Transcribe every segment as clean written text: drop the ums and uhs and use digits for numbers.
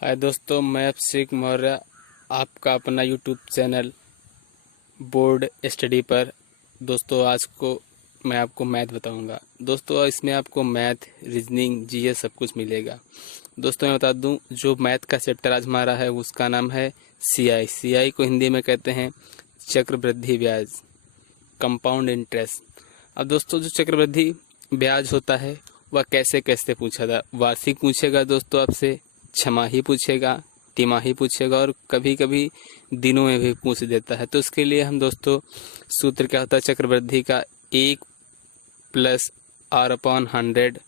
हाय दोस्तों, मैं अभिषेक मौर्य आपका अपना यूट्यूब चैनल बोर्ड स्टडी पर। दोस्तों आज को मैं आपको मैथ बताऊंगा। दोस्तों इसमें आपको मैथ, रीजनिंग, जीएस सब कुछ मिलेगा। दोस्तों मैं बता दूं, जो मैथ का चैप्टर आज हमारा है उसका नाम है सीआई। सीआई को हिंदी में कहते हैं चक्रवृद्धि ब्याज, कंपाउंड इंटरेस्ट। अब दोस्तों जो चक्रवृद्धि ब्याज होता है वह कैसे कैसे पूछा था। वार्षिक पूछेगा दोस्तों आपसे, छमाही पूछेगा, तिमाही पूछेगा और कभी कभी दिनों में भी पूछ देता है। तो उसके लिए हम दोस्तों सूत्र क्या होता है चक्रवृद्धि का, 1 + r/100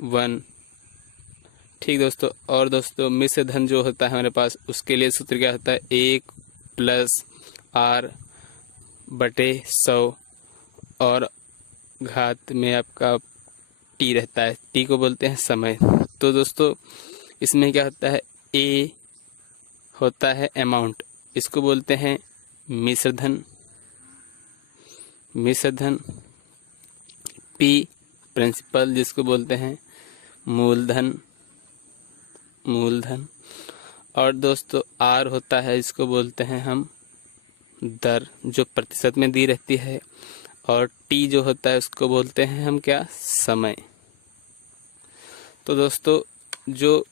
- 1। ठीक दोस्तों। और दोस्तों मिश्र धन जो होता है हमारे पास, उसके लिए सूत्र क्या होता है, 1 + r/100 और घात में आपका टी रहता है। टी को बोलते हैं समय। तो दोस्तों इसमें क्या होता है, ए होता है अमाउंट, इसको बोलते हैं मिश्र धन। पी प्रिंसिपल, जिसको बोलते हैं मूलधन। और दोस्तों आर होता है, इसको बोलते हैं हम दर, जो प्रतिशत में दी रहती है। और टी जो होता है उसको बोलते हैं हम क्या, समय। तो दोस्तों जो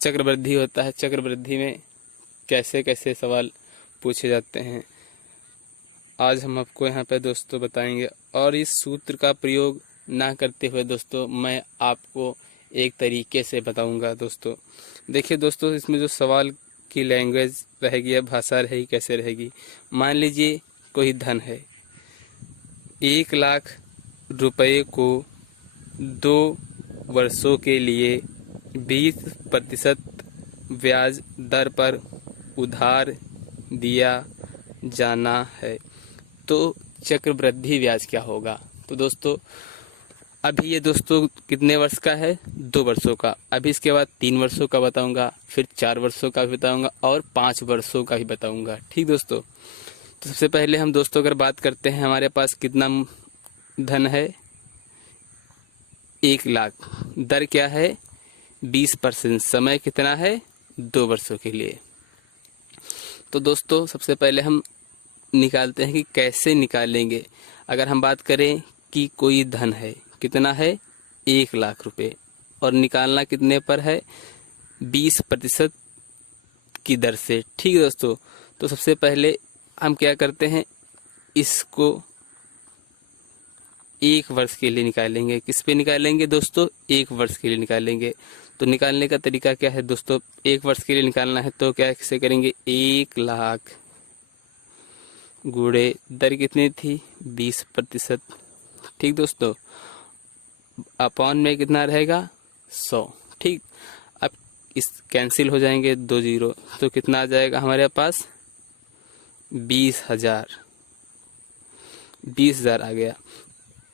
चक्रवृद्धि होता है, चक्रवृद्धि में कैसे कैसे सवाल पूछे जाते हैं आज हम आपको यहाँ पे दोस्तों बताएंगे। और इस सूत्र का प्रयोग ना करते हुए दोस्तों मैं आपको एक तरीके से बताऊंगा। दोस्तों देखिए दोस्तों, इसमें जो सवाल की लैंग्वेज रहेगी या भाषा रहेगी कैसे रहेगी। मान लीजिए कोई धन है, 1 लाख रुपए को 2 वर्षों के लिए 20% ब्याज दर पर उधार दिया जाना है, तो चक्रवृद्धि ब्याज क्या होगा। तो दोस्तों अभी ये दोस्तों कितने वर्ष का है, 2 वर्षों का। अभी इसके बाद 3 वर्षों का बताऊंगा, फिर 4 वर्षों का भी बताऊंगा और 5 वर्षों का भी बताऊंगा। ठीक दोस्तों। तो सबसे पहले हम दोस्तों अगर बात करते हैं, हमारे पास कितना धन है, 1 लाख। दर क्या है, 20%। समय कितना है, 2 वर्षों के लिए। तो दोस्तों सबसे पहले हम निकालते हैं कि कैसे निकालेंगे। अगर हम बात करें कि कोई धन है, कितना है, 1 लाख रुपए, और निकालना कितने पर है, 20% की दर से। ठीक दोस्तों। तो सबसे पहले हम क्या करते हैं, इसको 1 वर्ष के लिए निकालेंगे। किस पे निकालेंगे दोस्तों, 1 वर्ष के लिए निकालेंगे। तो निकालने का तरीका क्या है दोस्तों, 1 वर्ष के लिए निकालना है तो कैसे करेंगे, 1 लाख गुणे दर कितनी थी, 20%। ठीक दोस्तों। अपॉन में कितना रहेगा, 100। ठीक। अब इस कैंसिल हो जाएंगे 2 जीरो, तो कितना आ जाएगा हमारे पास, 20,000 आ गया।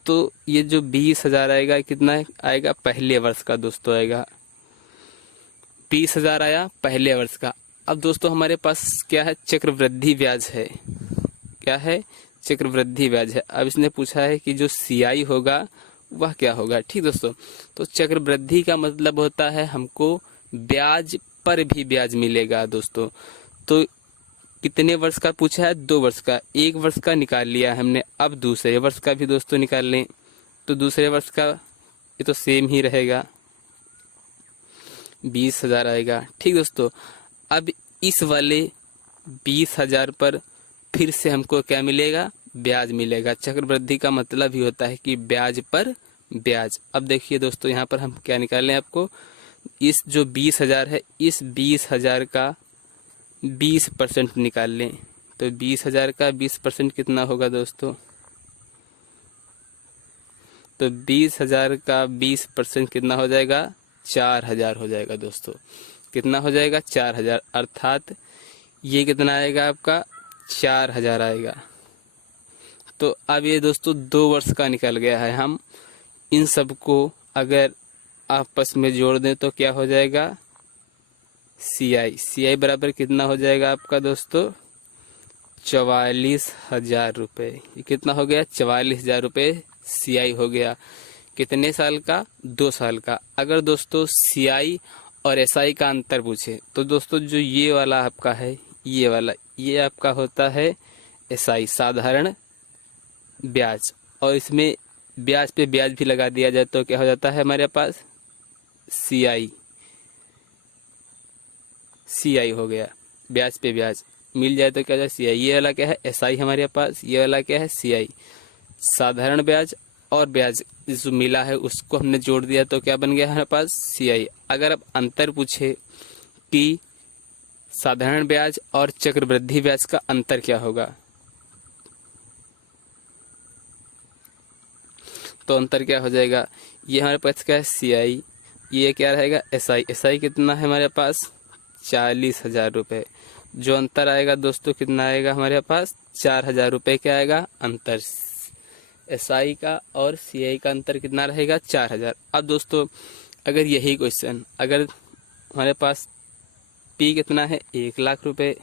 तो ये जो 20,000 आएगा, कितना आएगा, पहले वर्ष का दोस्तों आएगा। 20,000 आया पहले वर्ष का। अब दोस्तों हमारे पास क्या है, चक्रवृद्धि ब्याज है। क्या है, चक्रवृद्धि ब्याज है। अब इसने पूछा है कि जो सीआई होगा वह क्या होगा। ठीक दोस्तों। तो चक्रवृद्धि का मतलब होता है हमको ब्याज पर भी ब्याज मिलेगा दोस्तों। तो कितने वर्ष का पूछा है, 2 वर्ष का। 1 वर्ष का निकाल लिया हमने, अब दूसरे वर्ष का भी दोस्तों निकाल लें। तो दूसरे वर्ष का ये तो सेम ही रहेगा, 20,000 आएगा। ठीक दोस्तों। अब इस वाले 20,000 पर फिर से हमको क्या मिलेगा, ब्याज मिलेगा। चक्रवृद्धि का मतलब ही होता है कि ब्याज पर ब्याज। अब देखिए दोस्तों यहाँ पर हम क्या निकालें आपको, इस जो 20,000 है, इस 20,000 का 20% निकाल लें। तो 20,000 का 20% कितना होगा दोस्तों, तो 20,000 का 20% कितना हो जाएगा, 4,000 हो जाएगा दोस्तों। कितना हो जाएगा, 4,000। अर्थात ये कितना आएगा आपका, 4,000 आएगा। तो अब ये दोस्तों 2 वर्ष का निकल गया है। हम इन सबको अगर आपस में जोड़ दें तो क्या हो जाएगा, सीआई बराबर कितना हो जाएगा आपका दोस्तों, 44,000 रुपये। ये कितना हो गया, 44,000 रुपये सीआई हो गया। कितने साल का? 2 साल का। अगर दोस्तों सीआई और एसआई का अंतर पूछे तो दोस्तों जो ये वाला आपका है, ये वाला, ये आपका होता है एसआई, साधारण ब्याज, और इसमें ब्याज पे ब्याज भी लगा दिया जाए तो क्या हो जाता है हमारे पास? सीआई। सीआई हो गया, ब्याज पे ब्याज मिल जाए तो क्या हो जाए? सीआई। ये वाला क्या है? एसआई हमारे पास। ये वाला क्या है? सीआई। साधारण ब्याज और ब्याज जो मिला है उसको हमने जोड़ दिया तो क्या बन गया हमारे पास? सीआई। अगर अब अंतर पूछे कि साधारण ब्याज और चक्रवृद्धि ब्याज का अंतर क्या होगा, तो अंतर क्या हो जाएगा? ये हमारे पास क्या है? सीआई। ये क्या रहेगा? एसआई। एसआई कितना है हमारे पास? 40,000 रुपये। जो अंतर आएगा दोस्तों कितना आएगा हमारे पास? 4,000 रुपये। क्या आएगा? अंतर। एसआई का और सीआई का अंतर कितना रहेगा? 4,000। अब दोस्तों अगर यही क्वेश्चन, अगर हमारे पास पी कितना है? 1,00,000 रुपये,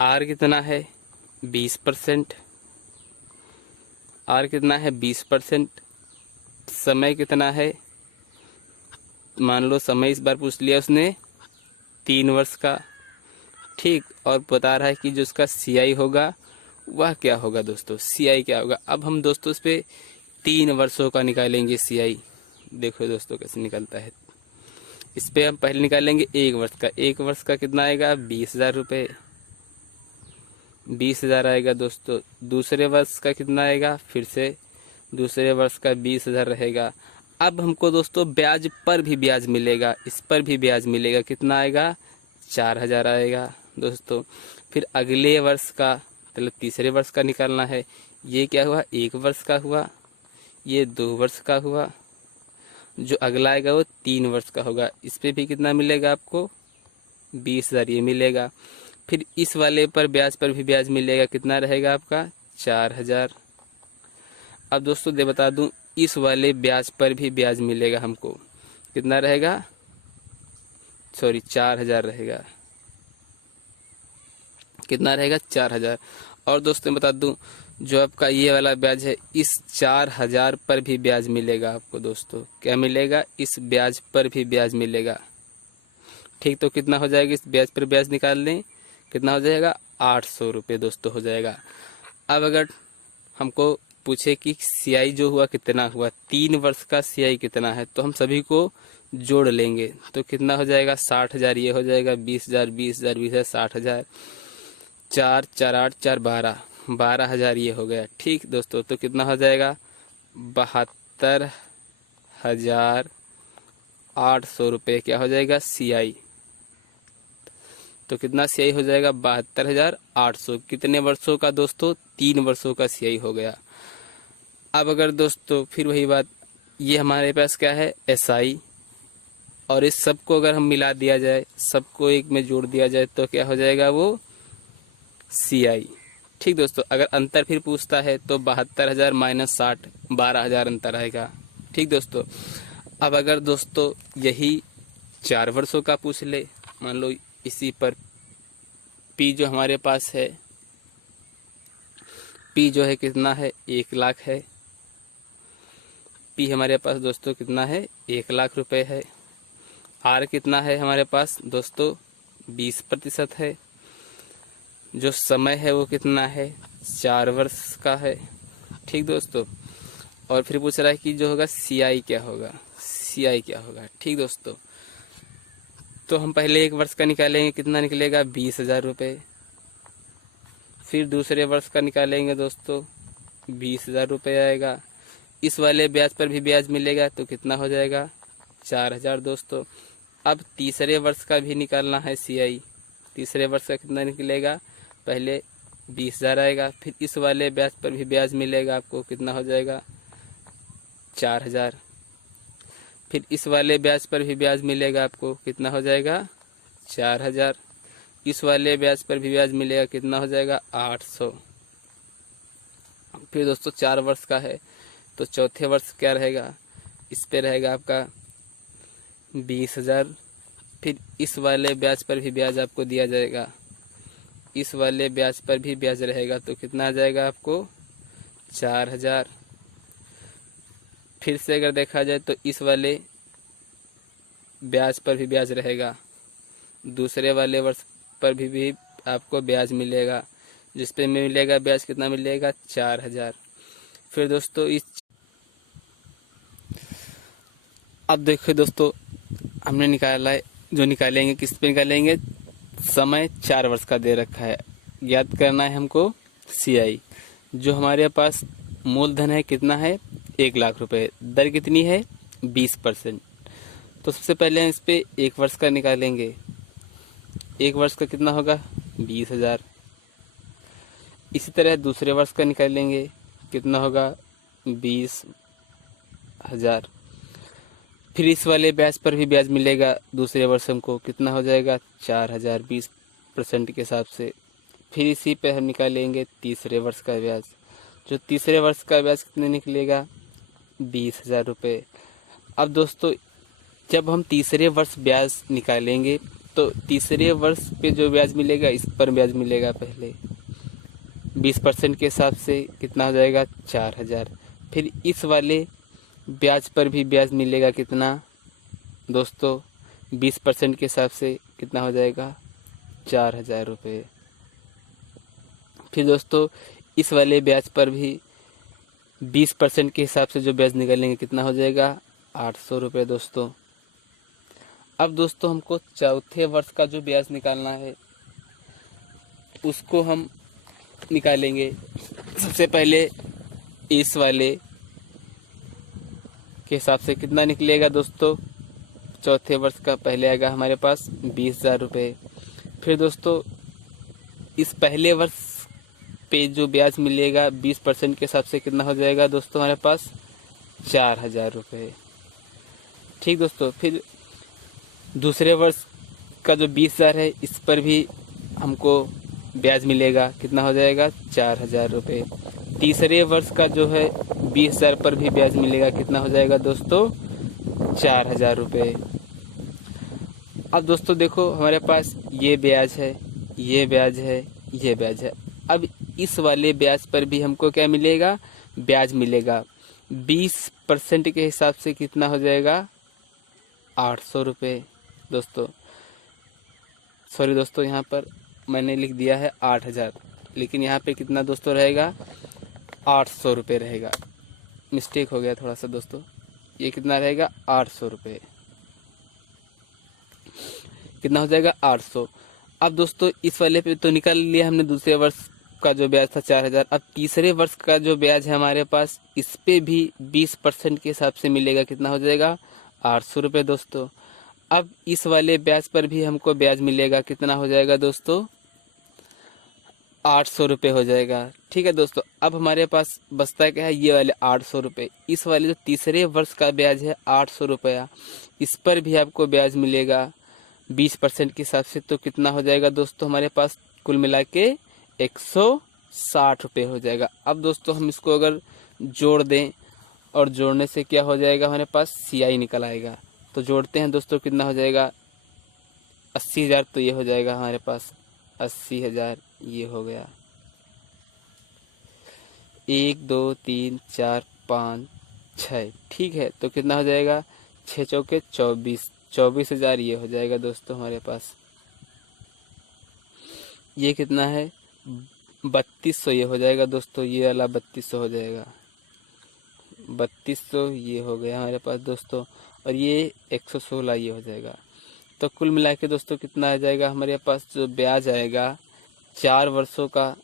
आर कितना है? 20%, आर कितना है? 20%, समय कितना है? मान लो समय इस बार पूछ लिया उसने 3 वर्ष का, ठीक, और बता रहा है कि जो उसका सीआई होगा वह क्या होगा दोस्तों? सीआई क्या होगा? अब हम दोस्तों इस पे 3 वर्षों का निकालेंगे सीआई। देखो दोस्तों कैसे निकलता है। इस पे हम पहले निकालेंगे 1 वर्ष का। 1 वर्ष का कितना आएगा? 20,000 रुपये। 20,000 आएगा दोस्तों। दूसरे वर्ष का कितना आएगा? फिर से दूसरे वर्ष का 20,000 रहेगा। अब हमको दोस्तों ब्याज पर भी ब्याज मिलेगा, इस पर भी ब्याज मिलेगा। कितना आएगा? 4,000 आएगा दोस्तों। फिर अगले वर्ष का, मतलब तीसरे वर्ष का निकालना है। ये क्या हुआ? 1 वर्ष का हुआ, ये 2 वर्ष का हुआ, जो अगला आएगा वो 3 वर्ष का होगा। इस पे भी कितना मिलेगा आपको? 20,000 ये मिलेगा। फिर इस वाले पर भी ब्याज मिलेगा। कितना रहेगा आपका? 4,000। अब दोस्तों दे बता दूं, इस वाले ब्याज पर भी ब्याज मिलेगा हमको। कितना रहेगा? सॉरी, 4,000 रहेगा। कितना रहेगा? 4,000। और दोस्तों बता दूं, जो आपका ये वाला ब्याज है, इस 4,000 पर भी ब्याज मिलेगा आपको दोस्तों। क्या मिलेगा? इस ब्याज पर भी ब्याज मिलेगा। ठीक, तो कितना हो जाएगा? इस ब्याज पर ब्याज निकाल लें, कितना हो जाएगा? 800 रुपये दोस्तों हो जाएगा। अब अगर हमको पूछे कि सीआई जो हुआ कितना हुआ, 3 वर्ष का सीआई कितना है, तो हम सभी को जोड़ लेंगे तो कितना हो जाएगा? 60,000 ये हो जाएगा, 20,000 20,000 20,000 60,000, 4 4 8 4 12,000 ये हो गया। ठीक दोस्तों, तो कितना हो जाएगा? 72,800 रुपये क्या हो जाएगा? सीआई। तो कितना सीआई हो जाएगा? 72,800। कितने वर्षों का दोस्तों? 3 वर्षों का सीआई हो गया। अब अगर दोस्तों फिर वही बात, ये हमारे पास क्या है? एसआई, और इस सबको अगर हम मिला दिया जाए, सबको एक में जोड़ दिया जाए तो क्या हो जाएगा? वो सीआई। ठीक दोस्तों, अगर अंतर फिर पूछता है तो 72,000 माइनस 60, 12,000 अंतर आएगा। ठीक दोस्तों, अब अगर दोस्तों यही 4 वर्षों का पूछ ले, मान लो इसी पर पी जो हमारे पास है, पी जो है कितना है? 1,00,000 है। पी हमारे पास दोस्तों कितना है? 1,00,000 रुपये है। आर कितना है हमारे पास दोस्तों? 20% है। जो समय है वो कितना है? 4 वर्ष का है। ठीक दोस्तों, और फिर पूछ रहा है कि जो होगा सीआई क्या होगा? सीआई क्या होगा? ठीक दोस्तों, तो हम पहले 1 वर्ष का निकालेंगे, कितना निकलेगा? 20,000 रुपये। फिर दूसरे वर्ष का निकालेंगे दोस्तों, 20,000 रुपये आएगा। इस वाले ब्याज पर भी ब्याज मिलेगा तो कितना हो जाएगा? 4,000 दोस्तों। अब तीसरे वर्ष का भी निकालना है सीआई। तीसरे वर्ष का कितना निकलेगा? पहले 20,000 आएगा, फिर इस वाले ब्याज पर भी ब्याज मिलेगा आपको। कितना हो जाएगा? 4,000। फिर इस वाले ब्याज पर भी ब्याज मिलेगा आपको। कितना हो जाएगा? 4,000। इस वाले ब्याज पर भी ब्याज मिलेगा। कितना हो जाएगा? 800। फिर दोस्तों 4 वर्ष का है तो चौथे वर्ष क्या रहेगा? इस पे रहेगा आपका 20,000। फिर इस वाले ब्याज पर भी ब्याज आपको दिया जाएगा। इस वाले ब्याज पर भी ब्याज रहेगा तो कितना आ जाएगा आपको? 4,000। फिर से अगर देखा जाए तो इस वाले ब्याज पर भी ब्याज रहेगा, दूसरे वाले वर्ष पर भी आपको ब्याज मिलेगा, जिस पे मिलेगा ब्याज कितना मिलेगा 4,000। फिर दोस्तों अब देखो दोस्तों, हमने निकाला है, जो निकालेंगे किस पे निकालेंगे, समय 4 वर्ष का दे रखा है, ज्ञात करना है हमको सीआई। जो हमारे पास मूलधन है कितना है 1,00,000 रुपए, दर कितनी है 20%। तो सबसे पहले हम इस पे 1 वर्ष का निकालेंगे, 1 वर्ष का कितना होगा 20,000। इसी तरह दूसरे वर्ष का निकालेंगे, कितना होगा 20,000। फिर इस वाले ब्याज पर भी ब्याज मिलेगा, दूसरे वर्ष हमको कितना हो जाएगा 4,000 20% के हिसाब से। फिर इसी पे हम निकालेंगे तीसरे वर्ष का ब्याज, जो तीसरे वर्ष का ब्याज कितने निकलेगा 20,000 रुपये। अब दोस्तों जब हम तीसरे वर्ष ब्याज निकालेंगे तो तीसरे वर्ष पे जो ब्याज मिलेगा इस पर ब्याज मिलेगा पहले 20% के हिसाब से, कितना हो जाएगा 4,000। फिर इस वाले ब्याज पर भी ब्याज मिलेगा कितना दोस्तों 20% के हिसाब से, कितना हो जाएगा 4,000 रुपये। फिर दोस्तों इस वाले ब्याज पर भी 20% के हिसाब से जो ब्याज निकालेंगे कितना हो जाएगा 800 रुपये दोस्तों। अब दोस्तों हमको चौथे वर्ष का जो ब्याज निकालना है उसको हम निकालेंगे। सबसे पहले इस वाले के हिसाब से कितना निकलेगा दोस्तों, चौथे वर्ष का पहले आएगा हमारे पास 20,000 रुपये। फिर दोस्तों इस पहले वर्ष पे जो ब्याज मिलेगा 20% के हिसाब से कितना हो जाएगा दोस्तों हमारे पास 4,000 रुपये। ठीक दोस्तों, फिर दूसरे वर्ष का जो 20,000 है इस पर भी हमको ब्याज मिलेगा, कितना हो जाएगा 4,000 रुपये। तीसरे वर्ष का जो है 20,000 पर भी ब्याज मिलेगा, कितना हो जाएगा दोस्तों 4,000 रुपये। अब दोस्तों देखो हमारे पास ये ब्याज है, ये ब्याज है, ये ब्याज है। अब इस वाले ब्याज पर भी हमको क्या मिलेगा, ब्याज मिलेगा 20% के हिसाब से, कितना हो जाएगा 800 रुपये दोस्तों। सॉरी दोस्तों, यहाँ पर मैंने लिख दिया है 8,000, लेकिन यहाँ पे कितना दोस्तों रहेगा 800 रुपये रहेगा, मिस्टेक हो गया थोड़ा सा दोस्तों। ये कितना रहेगा 800 रुपये, कितना हो जाएगा 800। अब दोस्तों इस वाले पे तो निकाल लिया हमने दूसरे वर्ष का जो ब्याज था 4,000। अब तीसरे वर्ष का जो ब्याज है हमारे पास इस पे भी 20% के हिसाब से मिलेगा, कितना हो जाएगा 800 रुपये दोस्तों। अब इस वाले ब्याज पर भी हमको ब्याज मिलेगा, कितना हो जाएगा दोस्तों 800 रुपये हो जाएगा। ठीक है दोस्तों, अब हमारे पास बचता क्या है ये वाले 800 रुपये। इस वाले जो तीसरे वर्ष का ब्याज है 800 रुपया, इस पर भी आपको ब्याज मिलेगा 20% के हिसाब से, तो कितना हो जाएगा दोस्तों हमारे पास कुल मिला के 160 रुपये हो जाएगा। अब दोस्तों हम इसको अगर जोड़ दें और जोड़ने से क्या हो जाएगा हमारे पास सीआई निकल आएगा। तो जोड़ते हैं दोस्तों, कितना हो जाएगा 80,000, तो ये हो जाएगा हमारे पास 80,000, ये हो गया 1 2 3 4 5 6। ठीक है, तो कितना हो जाएगा 6 चौके 24, 24,000 ये हो जाएगा दोस्तों हमारे पास। ये कितना है 3200 ये हो जाएगा दोस्तों, ये वाला 3200 हो जाएगा, 3200 ये हो गया हमारे पास दोस्तों, और ये 116 ये हो जाएगा। तो कुल मिला के दोस्तों कितना आ जाएगा हमारे पास जो ब्याज आएगा 4 वर्षों का,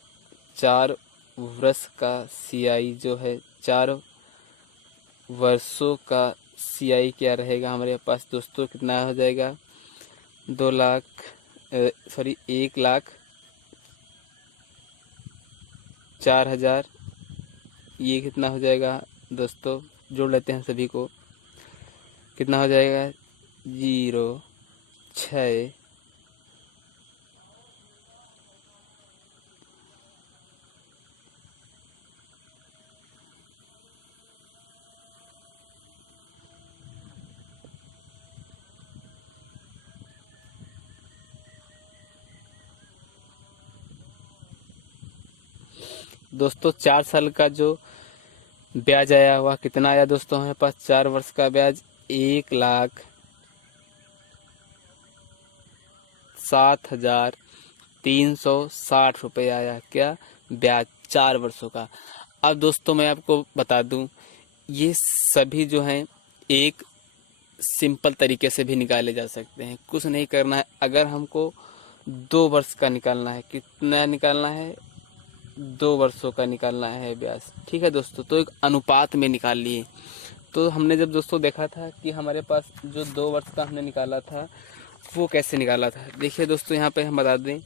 4 वर्ष का सीआई जो है, 4 वर्षों का सीआई क्या रहेगा हमारे पास दोस्तों, कितना हो जाएगा 1,04,000। ये कितना हो जाएगा दोस्तों, जोड़ लेते हैं सभी को, कितना हो जाएगा 0 6 . दोस्तों 4 साल का जो ब्याज आया वह कितना आया दोस्तों हमारे पास? 4 वर्ष का ब्याज 1,07,360 रुपये आया। क्या? ब्याज 4 वर्षों का। अब दोस्तों मैं आपको बता दूं, ये सभी जो हैं एक सिंपल तरीके से भी निकाले जा सकते हैं। कुछ नहीं करना है। अगर हमको 2 वर्ष का निकालना है, कितना निकालना है? 2 वर्षों का निकालना है ब्याज। ठीक है दोस्तों, तो एक अनुपात में निकाल लिए। तो हमने जब दोस्तों देखा था कि हमारे पास जो 2 वर्ष का हमने निकाला था वो कैसे निकाला था। देखिए दोस्तों, यहाँ पे हम बता दें,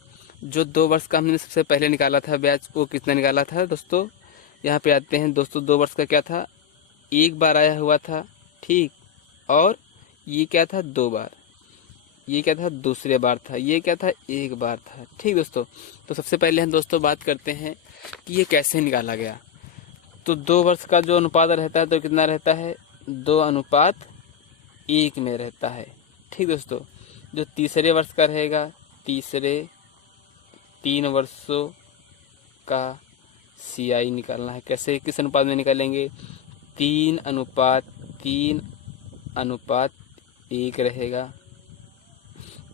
जो 2 वर्ष का हमने सबसे पहले निकाला था ब्याज, वो कितना निकाला था दोस्तों? यहाँ पे आते हैं दोस्तों। 2 वर्ष का क्या था? एक बार आया हुआ था, ठीक। और ये क्या था? 2 बार। ये क्या था? दूसरे बार था। ये क्या था? एक बार था। ठीक दोस्तों, तो सबसे पहले हम दोस्तों बात करते हैं कि ये कैसे निकाला गया। तो 2 वर्ष का जो अनुपात रहता है तो कितना रहता है? 2:1 में रहता है। ठीक दोस्तों, जो तीसरे वर्ष का रहेगा, तीसरे 3 वर्षों का CI निकालना है। कैसे, किस अनुपात में निकालेंगे? 3:1 रहेगा।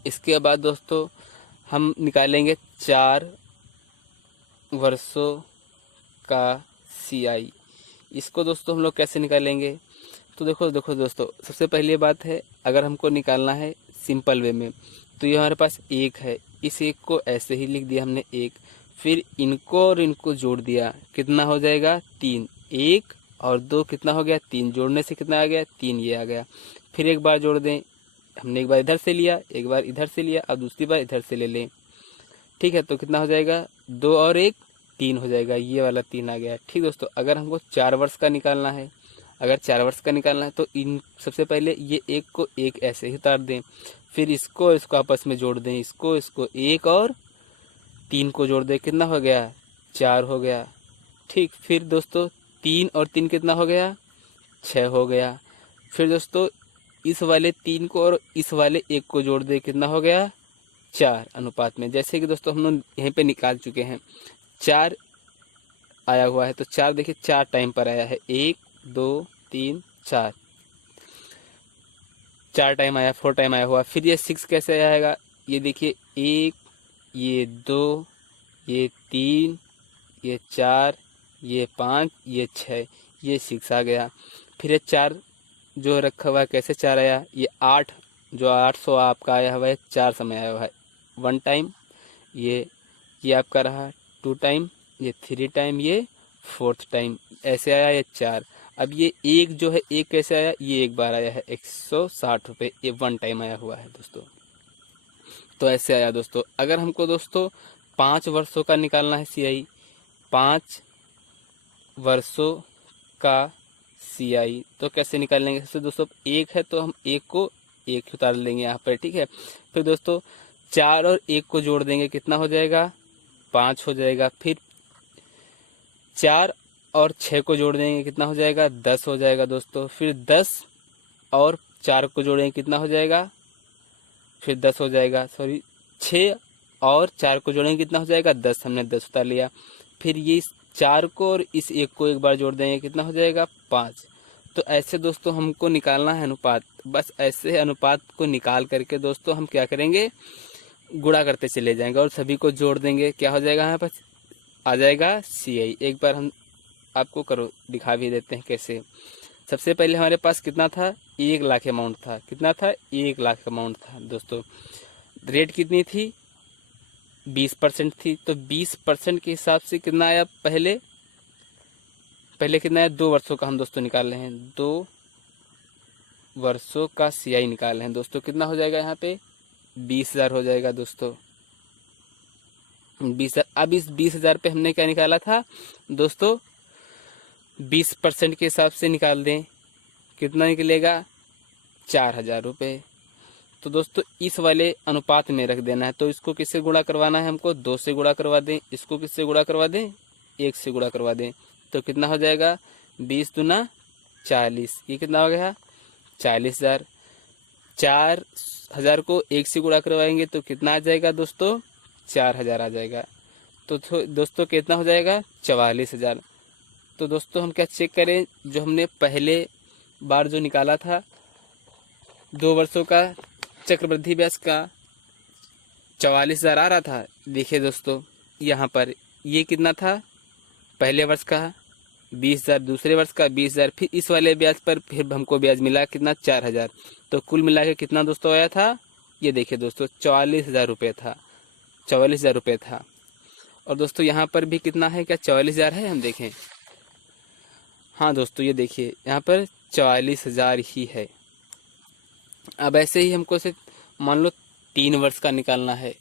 इसके बाद दोस्तों हम निकालेंगे 4 वर्षों का CI। इसको दोस्तों हम लोग कैसे निकालेंगे? तो देखो दोस्तों, सबसे पहली बात है, अगर हमको निकालना है सिंपल वे में, तो ये हमारे पास 1 है। इस 1 को ऐसे ही लिख दिया हमने 1, फिर इनको और इनको जोड़ दिया, कितना हो जाएगा? 3। 1 और 2 कितना हो गया? 3। जोड़ने से कितना आ गया? 3, ये आ गया। फिर एक बार जोड़ दें, हमने एक बार इधर से लिया, एक बार इधर से लिया, अब दूसरी बार इधर से ले लें। ठीक है, तो कितना हो जाएगा? 2 और 1 3 हो जाएगा। ये वाला 3 आ गया। ठीक दोस्तों, अगर हमको 4 वर्ष का निकालना है, अगर 4 वर्ष का निकालना है तो इन सबसे पहले ये 1 को 1 ऐसे ही उतार दें, फिर इसको इसको आपस में जोड़ दें, इसको 1 और 3 को जोड़ दें, कितना हो गया? 4 हो गया। ठीक, फिर दोस्तों 3 और 3 कितना हो गया? 6 हो गया। फिर दोस्तों इस वाले 3 को और इस वाले 1 को जोड़ दे, कितना हो गया? 4 अनुपात में। जैसे कि दोस्तों हम लोग यहीं पे निकाल चुके हैं, 4 आया हुआ है, तो 4 देखिए 4 टाइम पर आया है। 1 2 3 4, 4 टाइम आया, 4 टाइम आया हुआ। फिर ये 6 कैसे आएगा? ये देखिए 1, ये 2, ये 3, ये 4, ये 5, ये 6, ये 6 आ गया। फिर ये 4 जो रखा हुआ है, कैसे 4 आया? ये 8, जो 800 आपका आया हुआ है, 4 समय आया हुआ है। 1 टाइम, ये आपका रहा 2 टाइम, ये 3 टाइम, ये 4th टाइम, ऐसे आया ये 4। अब ये 1 जो है, 1 कैसे आया? ये एक बार आया है 160 रुपये, ये 1 टाइम आया हुआ है दोस्तों। तो ऐसे आया दोस्तों। अगर हमको दोस्तों 5 वर्षों का निकालना है CI, 5 वर्षों का CI, तो कैसे निकालेंगे? सबसे दोस्तों 1 है तो हम 1 को 1 उतार लेंगे यहाँ पर। ठीक है, फिर दोस्तों 4 और 1 को जोड़ देंगे, कितना हो जाएगा? 5 हो जाएगा। फिर 4 और 6 को जोड़ देंगे, कितना हो जाएगा? 10 हो जाएगा दोस्तों। फिर 10 और 4 को जोड़ेंगे, कितना हो जाएगा? फिर 10 हो जाएगा, सॉरी 6 और 4 को जोड़ेंगे, कितना हो जाएगा? 10, हमने 10 उतार लिया। फिर ये इस 4 को और इस 1 को एक बार जोड़ देंगे, कितना हो जाएगा? 5। तो ऐसे दोस्तों हमको निकालना है अनुपात। बस ऐसे अनुपात को निकाल करके दोस्तों हम क्या करेंगे? गुणा करते चले जाएंगे और सभी को जोड़ देंगे। क्या हो जाएगा? यहाँ पर आ जाएगा CI। एक बार हम आपको दिखा भी देते हैं कैसे। सबसे पहले हमारे पास कितना था? 1 लाख अमाउंट था। कितना था? 1 लाख अमाउंट था दोस्तों। रेट कितनी थी? 20% थी। तो 20% के हिसाब से कितना आया? पहले कितना है? 2 वर्षों का हम दोस्तों निकाल रहे हैं, 2 वर्षों का CI निकाल रहे हैं दोस्तों। कितना हो जाएगा यहाँ पे? 20,000 हो जाएगा दोस्तों। 20,000। अब इस 20,000 पे हमने क्या निकाला था दोस्तों? 20% के हिसाब से निकाल दें, कितना निकलेगा? 4,000 रुपये। तो दोस्तों इस वाले अनुपात में रख देना है। तो इसको किससे गुणा करवाना है हमको? 2 से गुणा करवा दें। इसको किससे गुणा करवा दें? 1 से गुणा करवा दें। तो कितना हो जाएगा? 20 दूना 40, ये कितना हो गया? 40,000। 4,000 को 1 से गुणा करवाएंगे तो कितना आ जाएगा दोस्तों? 4,000 आ जाएगा। तो दोस्तों कितना हो जाएगा 44,000। तो दोस्तों हम क्या चेक करें, जो हमने पहले बार जो निकाला था 2 वर्षों का चक्रवृद्धि ब्याज का 44,000 आ रहा था। देखिए दोस्तों यहाँ पर ये कितना था, पहले वर्ष का 20,000, दूसरे वर्ष का 20,000, फिर इस वाले ब्याज पर फिर हमको ब्याज मिला कितना 4,000। तो कुल मिला के कितना दोस्तों आया था, ये देखिए दोस्तों 44,000 रुपये था, 44,000 रुपये था। और दोस्तों यहाँ पर भी कितना है, क्या 44,000 है, हम देखें। हाँ दोस्तों ये देखिए यहाँ पर 44,000 ही है। अब ऐसे ही हमको से मान लो 3 वर्ष का निकालना है,